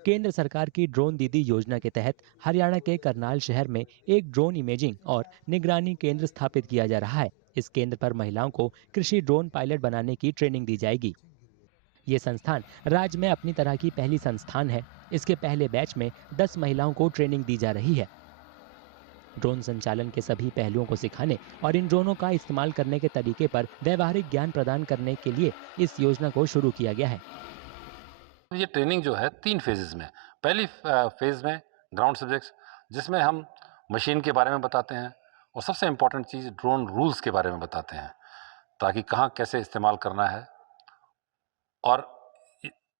केंद्र सरकार की ड्रोन दीदी योजना के तहत हरियाणा के करनाल शहर में एक ड्रोन इमेजिंग और निगरानी केंद्र स्थापित किया जा रहा है। इस केंद्र पर महिलाओं को कृषि ड्रोन पायलट बनाने की ट्रेनिंग दी जाएगी। ये संस्थान राज्य में अपनी तरह की पहली संस्थान है। इसके पहले बैच में 10 महिलाओं को ट्रेनिंग दी जा रही है। ड्रोन संचालन के सभी पहलुओं को सिखाने और इन ड्रोनों का इस्तेमाल करने के तरीके पर व्यवहारिक ज्ञान प्रदान करने के लिए इस योजना को शुरू किया गया है। ये ट्रेनिंग जो है 3 फेजेस में। पहली फेज में ग्राउंड सब्जेक्ट्स, जिसमें हम मशीन के बारे में बताते हैं और सबसे इम्पोर्टेंट चीज़ ड्रोन रूल्स के बारे में बताते हैं, ताकि कहाँ कैसे इस्तेमाल करना है, और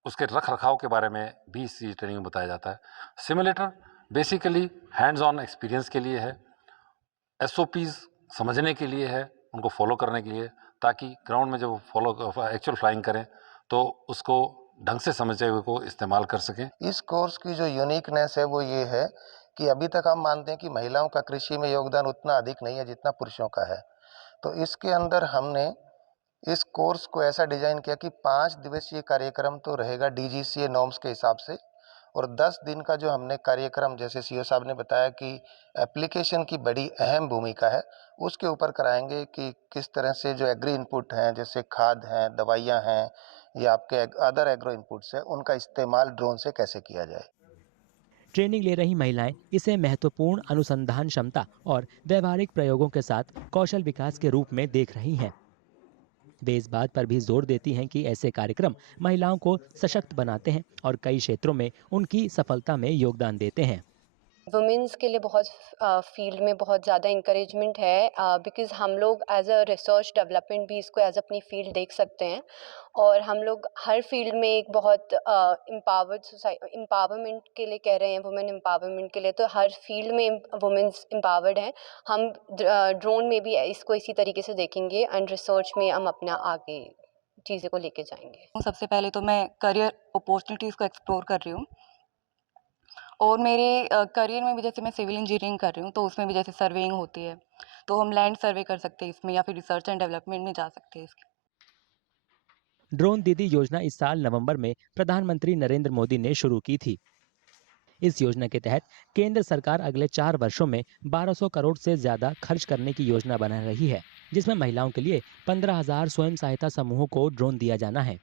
उसके रख रखाव के बारे में भी इस ट्रेनिंग में बताया जाता है। Simulator basically hands on experience के लिए है, SOPs समझने के लिए है, उनको फॉलो करने के लिए, ताकि ग्राउंड में जब फॉलो एक्चुअल फ्लाइंग करें तो उसको ढंग से समझते हुए को इस्तेमाल कर सकें। इस कोर्स की जो यूनिकनेस है वो ये है कि अभी तक हम मानते हैं कि महिलाओं का कृषि में योगदान उतना अधिक नहीं है जितना पुरुषों का है। तो इसके अंदर हमने इस कोर्स को ऐसा डिजाइन किया कि 5 दिवसीय कार्यक्रम तो रहेगा DGCA नॉर्म्स के हिसाब से, और 10 दिन का जो हमने कार्यक्रम, जैसे CO साहब ने बताया कि एप्लीकेशन की बड़ी अहम भूमिका है, उसके ऊपर कराएंगे कि किस तरह से जो एग्री इनपुट हैं, जैसे खाद हैं, दवाइयाँ हैं या आपके अदर एग्रो इनपुट्स हैं, उनका इस्तेमाल ड्रोन से कैसे किया जाए। ट्रेनिंग ले रही महिलाएं इसे महत्वपूर्ण अनुसंधान क्षमता और व्यवहारिक प्रयोगों के साथ कौशल विकास के रूप में देख रही हैं। वे इस बात पर भी जोर देती हैं कि ऐसे कार्यक्रम महिलाओं को सशक्त बनाते हैं और कई क्षेत्रों में उनकी सफलता में योगदान देते हैं। वुमेन्स के लिए बहुत फील्ड में बहुत ज़्यादा इंकरेजमेंट है, बिकॉज़ हम लोग एज अ रिसर्च डेवलपमेंट भी इसको एज अपनी फील्ड देख सकते हैं, और हम लोग हर फील्ड में एक बहुत एम्पावरमेंट के लिए कह रहे हैं, वुमेन एम्पावरमेंट के लिए, तो हर फील्ड में वुमेन्स एम्पावर्ड हैं। हम ड्रोन में भी इसको इसी तरीके से देखेंगे एंड रिसर्च में हम अपना आगे चीज़ों को लेके जाएंगे। सबसे पहले तो मैं करियर अपॉर्चुनिटीज़ को एक्सप्लोर कर रही हूँ, और मेरे करियर में भी जैसे मैं सिविल इंजीनियरिंग कर रही हूँ, तो उसमें भी जैसे सर्वेइंग होती है, तो हम लैंड सर्वे कर सकते हैं इसमें, या फिर रिसर्च एंड डेवलपमेंट में जा सकते हैं इसके। ड्रोन दीदी योजना इस साल नवंबर में प्रधानमंत्री नरेंद्र मोदी ने शुरू की थी। इस योजना के तहत केंद्र सरकार अगले 4 वर्षों में 1200 करोड़ से ज्यादा खर्च करने की योजना बना रही है, जिसमें महिलाओं के लिए 15,000 स्वयं सहायता समूहों को ड्रोन दिया जाना है।